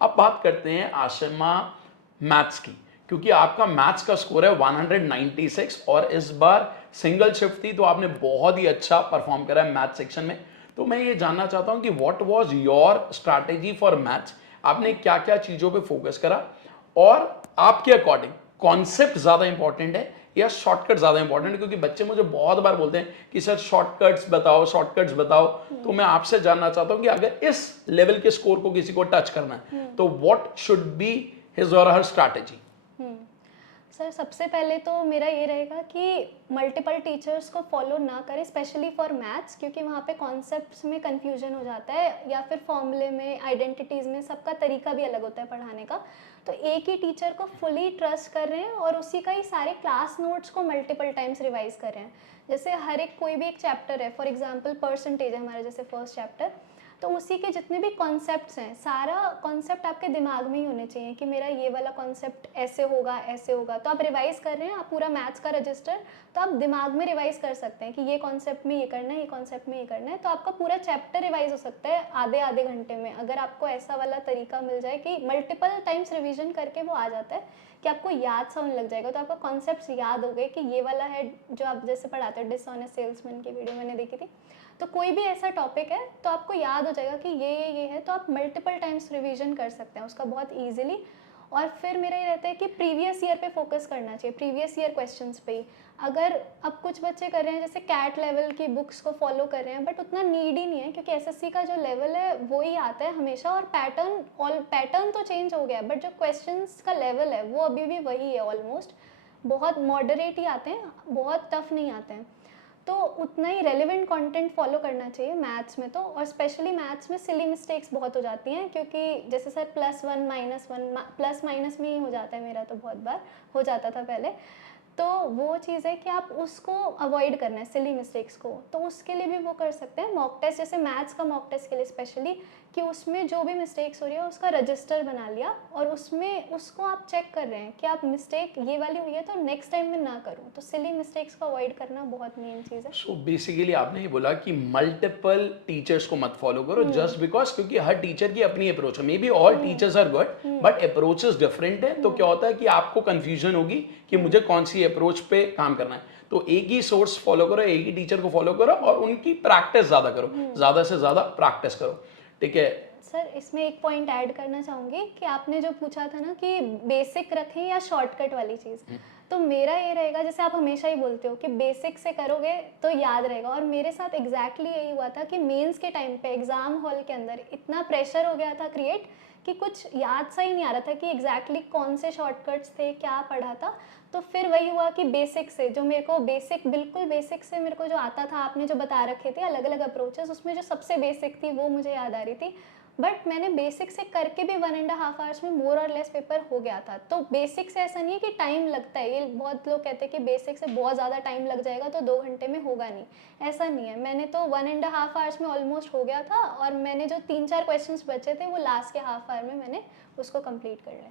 अब बात करते हैं आशिमा मैथ्स की, क्योंकि आपका मैथ्स का स्कोर है 196 और इस बार सिंगल शिफ्ट थी तो आपने बहुत ही अच्छा परफॉर्म करा है मैथ्स सेक्शन में। तो मैं ये जानना चाहता हूं कि what was your strategy for maths, आपने क्या क्या चीज़ों पे फोकस करा और आपके अकॉर्डिंग कॉन्सेप्ट ज़्यादा इंपॉर्टेंट है या शॉर्टकट ज़्यादा इंपॉर्टेंट है? क्योंकि बच्चे मुझे बहुत बार बोलते हैं कि सर शॉर्टकट्स बताओ। तो मैं आपसे जानना चाहता हूं कि अगर इस लेवल के स्कोर को किसी को टच करना है तो व्हाट शुड बी हिज और हर स्ट्रैटेजी? सर सबसे पहले तो मेरा ये रहेगा कि मल्टीपल टीचर्स को फॉलो ना करें, स्पेशली फॉर मैथ्स, क्योंकि वहाँ पे कॉन्सेप्ट्स में कंफ्यूजन हो जाता है या फिर फॉर्मूले में, आइडेंटिटीज़ में, सबका तरीका भी अलग होता है पढ़ाने का। तो एक ही टीचर को फुली ट्रस्ट कर रहे हैं और उसी का ही सारे क्लास नोट्स को मल्टीपल टाइम्स रिवाइज कर रहे हैं। जैसे हर एक कोई भी एक चैप्टर है, फॉर एग्जाम्पल परसेंटेज है हमारा जैसे फर्स्ट चैप्टर, तो उसी के जितने भी कॉन्सेप्ट्स हैं, सारा कॉन्सेप्ट आपके दिमाग में ही होने चाहिए कि मेरा ये वाला कॉन्सेप्ट ऐसे होगा ऐसे होगा। तो आप रिवाइज कर रहे हैं, आप पूरा मैथ्स का रजिस्टर तो आप दिमाग में रिवाइज कर सकते हैं कि ये कॉन्सेप्ट में ये करना है, ये कॉन्सेप्ट में ये करना है। तो आपका पूरा चैप्टर रिवाइज हो सकता है आधे आधे घंटे में, अगर आपको ऐसा वाला तरीका मिल जाए कि मल्टीपल टाइम्स रिविजन करके वो आ जाता है कि आपको याद सा होने लग जाएगा। तो आपको कॉन्सेप्ट्स याद हो गए कि ये वाला है जो आप जैसे पढ़ाते हो डिसऑनेस्ट सेल्समैन की वीडियो मैंने देखी थी, तो कोई भी ऐसा टॉपिक है तो आपको याद हो जाएगा कि ये है, तो आप मल्टीपल टाइम्स रिवीजन कर सकते हैं उसका बहुत ईजिली। और फिर मेरा ये रहता है कि प्रीवियस ईयर पे फोकस करना चाहिए, प्रीवियस ईयर क्वेश्चंस पे ही। अगर अब कुछ बच्चे कर रहे हैं जैसे कैट लेवल की बुक्स को फॉलो कर रहे हैं, बट उतना नीड ही नहीं है क्योंकि एसएससी का जो लेवल है वो ही आता है हमेशा, और पैटर्न तो चेंज हो गया बट जो क्वेश्चंस का लेवल है वो अभी भी वही है ऑलमोस्ट। बहुत मॉडरेट ही आते हैं, बहुत टफ नहीं आते हैं। तो उतना ही रेलिवेंट कंटेंट फॉलो करना चाहिए मैथ्स में तो। और स्पेशली मैथ्स में सिली मिस्टेक्स बहुत हो जाती हैं, क्योंकि जैसे सर +1 -1 प्लस माइनस में ही हो जाता है, मेरा तो बहुत बार हो जाता था पहले। तो वो चीज़ है कि आप उसको अवॉइड करना है, सिली मिस्टेक्स को। तो उसके लिए भी वो कर सकते हैं मॉक टेस्ट, जैसे मैथ्स का मॉक टेस्ट के लिए स्पेशली, कि उसमें जो भी मिस्टेक्स हो रही है उसका रजिस्टर बना लिया और उसमें उसको आप चेक कर रहे हैं कि आप मिस्टेक ये वाली हुई है तो नेक्स्ट टाइम में ना करूँ। तो सिली मिस्टेक्स को अवॉइड करना बहुत मेन चीज़ है। सो बेसिकली आपने ये बोला कि मल्टीपल टीचर्स को मत फॉलो करो जस्ट बिकॉज, क्योंकि हर टीचर की अपनी अप्रोच है। May be all teachers are good but approaches different है। तो क्या होता है कि आपको कंफ्यूजन होगी कि मुझे कौन सी अप्रोच पे काम करना है। तो एक ही सोर्स फॉलो करो, एक ही टीचर को फॉलो करो और उनकी प्रैक्टिस ज्यादा करो, ज्यादा से ज्यादा प्रैक्टिस करो। ठीक है सर इसमें एक पॉइंट ऐड करना चाहूँगी कि आपने जो पूछा था ना कि बेसिक रखें या शॉर्टकट वाली चीज़, तो मेरा ये रहेगा, जैसे आप हमेशा ही बोलते हो कि बेसिक से करोगे तो याद रहेगा, और मेरे साथ एग्जैक्टली यही हुआ था कि मेंस के टाइम पे एग्ज़ाम हॉल के अंदर इतना प्रेशर हो गया था क्रिएट कि कुछ याद सा ही नहीं आ रहा था कि एग्जैक्टली कौन से शॉर्टकट्स थे, क्या पढ़ा था। तो फिर वही हुआ कि बेसिक से, जो मेरे को बेसिक, बिल्कुल बेसिक से मेरे को जो आता था, आपने जो बता रखे थे अलग अलग अप्रोचेस, उसमें जो सबसे बेसिक थी वो मुझे याद आ रही थी। बट मैंने बेसिक से करके भी 1.5 आवर्स में मोर और लेस पेपर हो गया था। तो बेसिक से ऐसा नहीं है कि टाइम लगता है, ये बहुत लोग कहते हैं कि बेसिक से बहुत ज़्यादा टाइम लग जाएगा तो 2 घंटे में होगा नहीं, ऐसा नहीं है। मैंने तो 1.5 आवर्स में ऑलमोस्ट हो गया था, और मैंने जो 3-4 क्वेश्चंस बचे थे वो लास्ट के हाफ आवर में मैंने उसको कंप्लीट कर लिया।